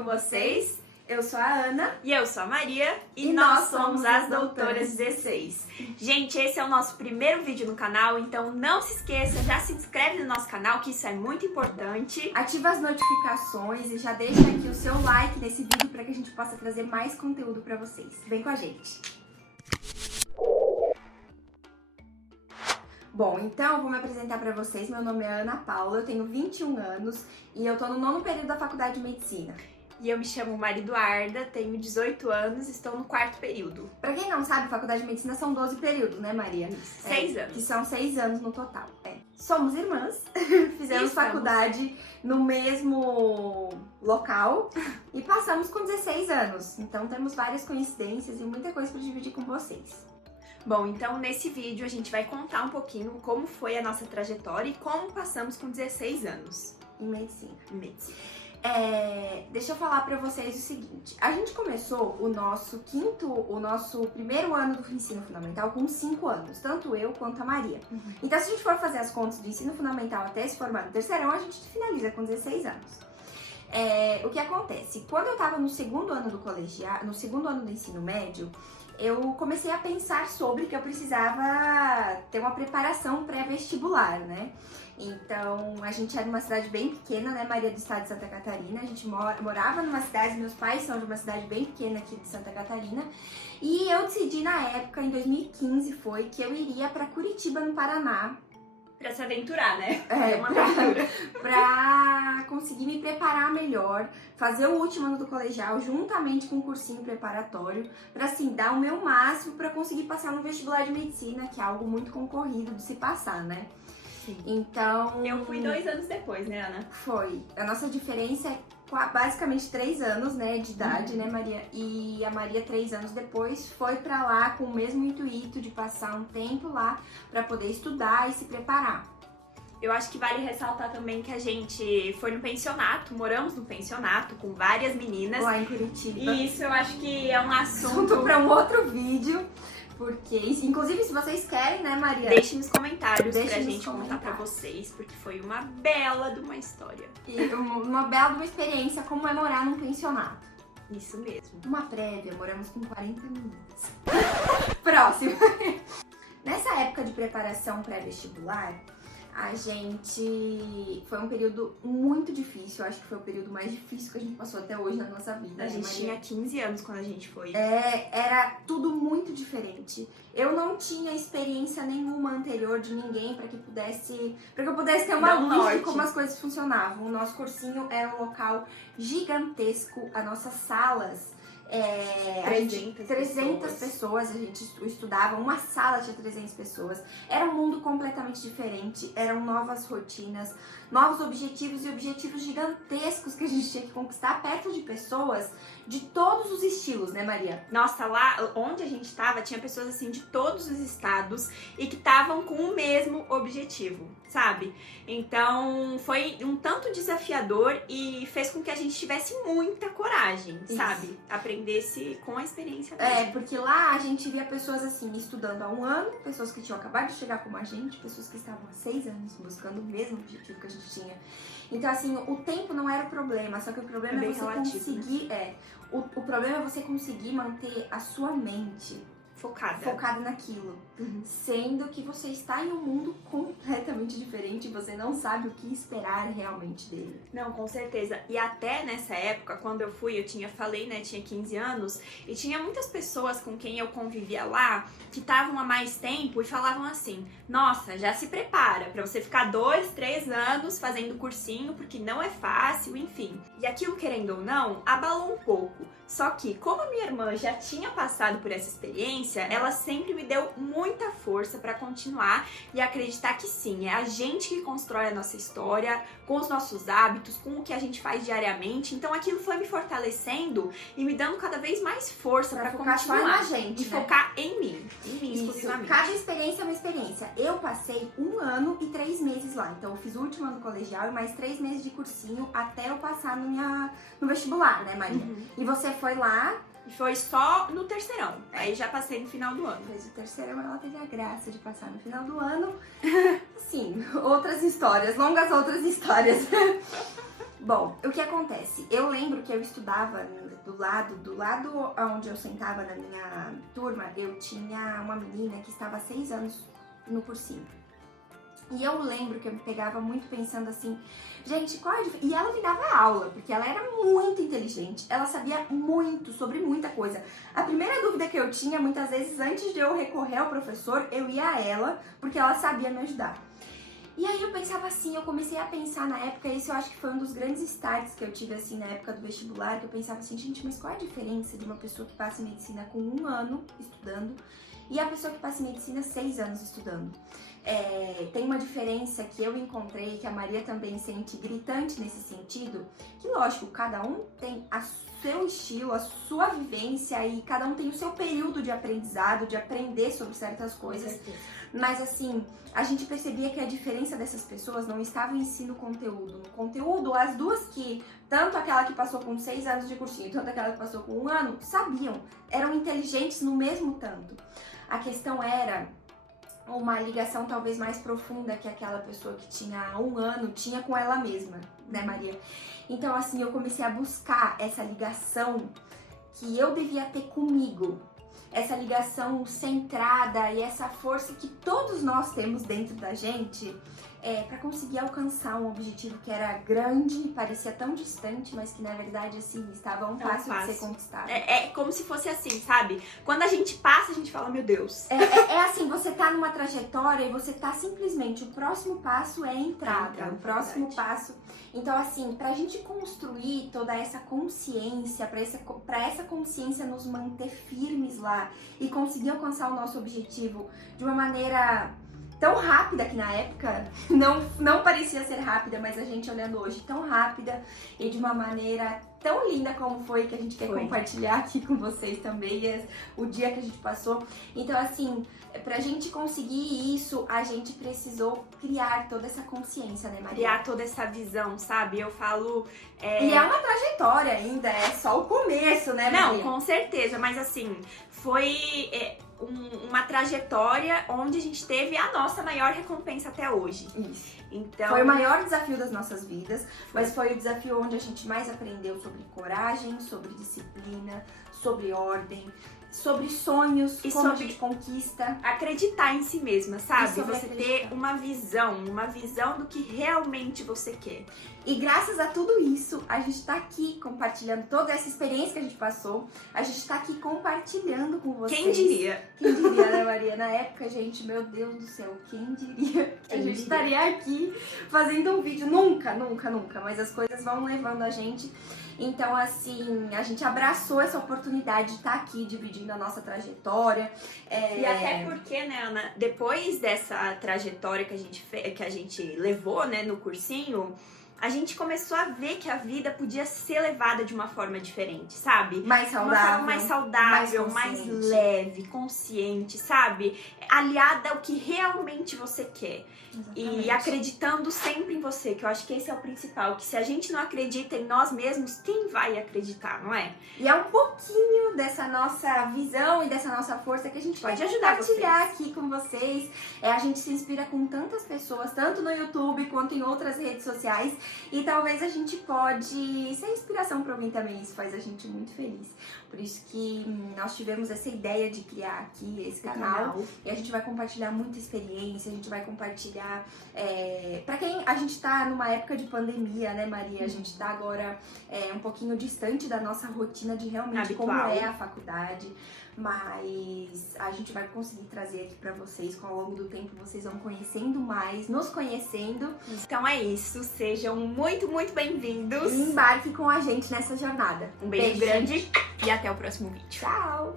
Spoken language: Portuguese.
com vocês? Eu sou a Ana. E eu sou a Maria. E nós somos as Doutoras 16. Gente, esse é o nosso primeiro vídeo no canal, então não se esqueça, já se inscreve no nosso canal, que isso é muito importante. Ativa as notificações e já deixa aqui o seu like nesse vídeo para que a gente possa trazer mais conteúdo para vocês. Vem com a gente! Bom, então eu vou me apresentar para vocês. Meu nome é Ana Paula, eu tenho 21 anos e eu tô no 9º período da Faculdade de Medicina. E eu me chamo Maria Eduarda, tenho 18 anos e estou no 4º período. Pra quem não sabe, Faculdade de Medicina são 12 períodos, né, Maria? 6 anos. Que são 6 anos no total. Somos irmãs, fizemos Isso, faculdade no mesmo local e passamos com 16 anos. Então temos várias coincidências e muita coisa pra dividir com vocês. Bom, então nesse vídeo a gente vai contar um pouquinho como foi a nossa trajetória e como passamos com 16 anos. Em medicina. Deixa eu falar pra vocês o seguinte, a gente começou o nosso primeiro ano do ensino fundamental com 5 anos, tanto eu quanto a Maria. Então se a gente for fazer as contas do ensino fundamental até se formar no terceirão, a gente finaliza com 16 anos. O que acontece? Quando eu tava no segundo ano do colegial, no segundo ano do ensino médio, eu comecei a pensar sobre que eu precisava ter uma preparação pré-vestibular, né? Então, a gente era uma cidade bem pequena, né, Maria, do estado de Santa Catarina. A gente morava numa cidade, meus pais são de uma cidade bem pequena aqui de Santa Catarina. E eu decidi na época, em 2015 foi, que eu iria pra Curitiba, no Paraná. Pra se aventurar, né? Pra conseguir me preparar melhor, fazer o último ano do colegial juntamente com um cursinho preparatório, pra assim, dar o meu máximo pra conseguir passar no vestibular de medicina, que é algo muito concorrido de se passar, né? Sim. Então... Eu fui 2 anos depois, né, Ana? Foi. A nossa diferença é basicamente 3 anos, né, de idade, né, Maria? E a Maria, 3 anos depois, foi pra lá com o mesmo intuito de passar um tempo lá pra poder estudar e se preparar. Eu acho que vale ressaltar também que a gente foi no pensionato, moramos no pensionato com várias meninas. Lá em Curitiba. E isso eu acho que é um assunto pra um outro vídeo. Porque, inclusive, se vocês querem, né, Maria? Deixem nos comentários pra gente contar pra vocês, porque foi uma bela de uma história. E uma bela de uma experiência, como é morar num pensionato. Isso mesmo. Uma prévia, moramos com 40 minutos. Próximo. Nessa época de preparação pré-vestibular, a gente... Foi um período muito difícil, eu acho que foi o período mais difícil que a gente passou até hoje na nossa vida. A gente tinha 15 anos quando a gente foi. Era tudo muito diferente. Eu não tinha experiência nenhuma anterior de ninguém para que eu pudesse ter uma luz de como as coisas funcionavam. O nosso cursinho era um local gigantesco, as nossas salas... 300 pessoas, a gente estudava, uma sala tinha 300 pessoas, era um mundo completamente diferente, eram novas rotinas, novos objetivos e objetivos gigantescos que a gente tinha que conquistar perto de pessoas de todos os estilos, né, Maria? Nossa, lá onde a gente tava, tinha pessoas assim de todos os estados e que estavam com o mesmo objetivo, sabe? Então foi um tanto desafiador e fez com que a gente tivesse muita coragem, sabe? Aprendesse com a experiência mesmo. Porque lá a gente via pessoas assim, estudando há 1 ano, pessoas que tinham acabado de chegar como a gente, pessoas que estavam há 6 anos buscando o mesmo objetivo que a gente tinha. Então, assim, o tempo não era o problema, só que o problema é você conseguir... O problema é você conseguir manter a sua mente focada naquilo. Sendo que você está em um mundo completamente diferente e você não sabe o que esperar realmente dele. Não, com certeza. E até nessa época, quando eu fui, tinha 15 anos, e tinha muitas pessoas com quem eu convivia lá, que estavam há mais tempo e falavam assim, nossa, já se prepara pra você ficar 2, 3 anos fazendo cursinho, porque não é fácil, enfim. E aquilo, querendo ou não, abalou um pouco. Só que, como a minha irmã já tinha passado por essa experiência, ela sempre me deu muita força pra continuar e acreditar que sim, é a gente que constrói a nossa história, com os nossos hábitos, com o que a gente faz diariamente. Então aquilo foi me fortalecendo e me dando cada vez mais força pra focar continuar. só na gente, e focar em mim exclusivamente. Cada experiência é uma experiência. Eu passei 1 ano e 3 meses lá, então eu fiz o último ano do colegial e mais 3 meses de cursinho até eu passar no vestibular, né, Maria? E você foi lá... E foi só no terceirão, aí já passei no final do ano. Fez o terceirão, ela teve a graça de passar no final do ano. Sim, outras histórias, longas outras histórias. Bom, o que acontece? Eu lembro que eu estudava do lado onde eu sentava na minha turma, eu tinha uma menina que estava há 6 anos no cursinho. E eu lembro que eu me pegava muito pensando assim, gente, qual é a diferença? E ela me dava aula, porque ela era muito inteligente, ela sabia muito sobre muita coisa. A primeira dúvida que eu tinha, muitas vezes, antes de eu recorrer ao professor, eu ia a ela, porque ela sabia me ajudar. E aí eu pensava assim, eu comecei a pensar na época, isso eu acho que foi um dos grandes starts que eu tive assim na época do vestibular, que eu pensava assim, gente, mas qual é a diferença de uma pessoa que passa em medicina com 1 ano estudando e a pessoa que passa em medicina 6 anos estudando? Tem uma diferença que eu encontrei, que a Maria também sente gritante nesse sentido, que lógico, cada um tem o seu estilo, a sua vivência e cada um tem o seu período de aprendizado, de aprender sobre certas coisas. Mas assim, a gente percebia que a diferença dessas pessoas não estava em si no conteúdo. No conteúdo, as duas que, tanto aquela que passou com 6 anos de cursinho, tanto aquela que passou com 1 ano, sabiam, eram inteligentes no mesmo tanto. A questão era uma ligação talvez mais profunda que aquela pessoa que tinha 1 ano tinha com ela mesma, né, Maria? Então, assim, eu comecei a buscar essa ligação que eu devia ter comigo, essa ligação centrada e essa força que todos nós temos dentro da gente para conseguir alcançar um objetivo que era grande, parecia tão distante, mas que na verdade assim estava a um passo de ser conquistado. É como se fosse assim, sabe? Quando a gente passa, a gente fala, meu Deus. É assim, você tá numa trajetória e você tá simplesmente, o próximo passo é a entrada, o próximo passo. Então assim, pra gente construir toda essa consciência, pra essa consciência nos manter firmes lá e conseguir alcançar o nosso objetivo de uma maneira tão rápida, que na época não parecia ser rápida, mas a gente olhando hoje tão rápida e de uma maneira tão linda como foi, que a gente quer compartilhar aqui com vocês também, o dia que a gente passou. Então assim, pra gente conseguir isso, a gente precisou criar toda essa consciência, né, Maria? Criar toda essa visão, sabe? Eu falo... E é uma trajetória ainda, é só o começo, né, Maria? Não, com certeza, mas assim, foi... uma trajetória onde a gente teve a nossa maior recompensa até hoje. Isso. Então, foi o maior desafio das nossas vidas, mas foi o desafio onde a gente mais aprendeu sobre coragem, sobre disciplina, sobre ordem, sobre sonhos, e como sobre a gente conquista. Acreditar em si mesma, sabe? Sobre você ter uma visão do que realmente você quer. E graças a tudo isso, a gente tá aqui compartilhando toda essa experiência que a gente passou. A gente tá aqui compartilhando com vocês. Quem diria? Quem diria, né, Maria? Na época, gente, meu Deus do céu, quem diria que a gente estaria aqui fazendo um vídeo? Nunca, nunca, nunca. Mas as coisas vão levando a gente. Então, assim, a gente abraçou essa oportunidade de estar aqui dividindo a nossa trajetória. E até porque, né, Ana, depois dessa trajetória que a gente levou, né, no cursinho, a gente começou a ver que a vida podia ser levada de uma forma diferente, sabe? Mais saudável. Uma forma mais saudável, mais leve, consciente, sabe? Aliada ao que realmente você quer. Exatamente. E acreditando sempre em você, que eu acho que esse é o principal. Que se a gente não acredita em nós mesmos, quem vai acreditar, não é? E é um pouquinho dessa nossa visão e dessa nossa força que a gente pode quer ajudar compartilhar aqui com vocês. A gente se inspira com tantas pessoas, tanto no YouTube quanto em outras redes sociais. E talvez a gente pode ser inspiração para alguém também, isso faz a gente muito feliz. Por isso que nós tivemos essa ideia de criar aqui esse canal. E a gente vai compartilhar muita experiência, a gente vai compartilhar... Para quem a gente tá numa época de pandemia, né, Maria? A gente tá agora um pouquinho distante da nossa rotina de realmente como é a faculdade. Mas a gente vai conseguir trazer aqui pra vocês, com ao longo do tempo vocês vão conhecendo mais, nos conhecendo. Então é isso, sejam muito, muito bem-vindos. E embarque com a gente nessa jornada. Um beijo grande e até o próximo vídeo. Tchau!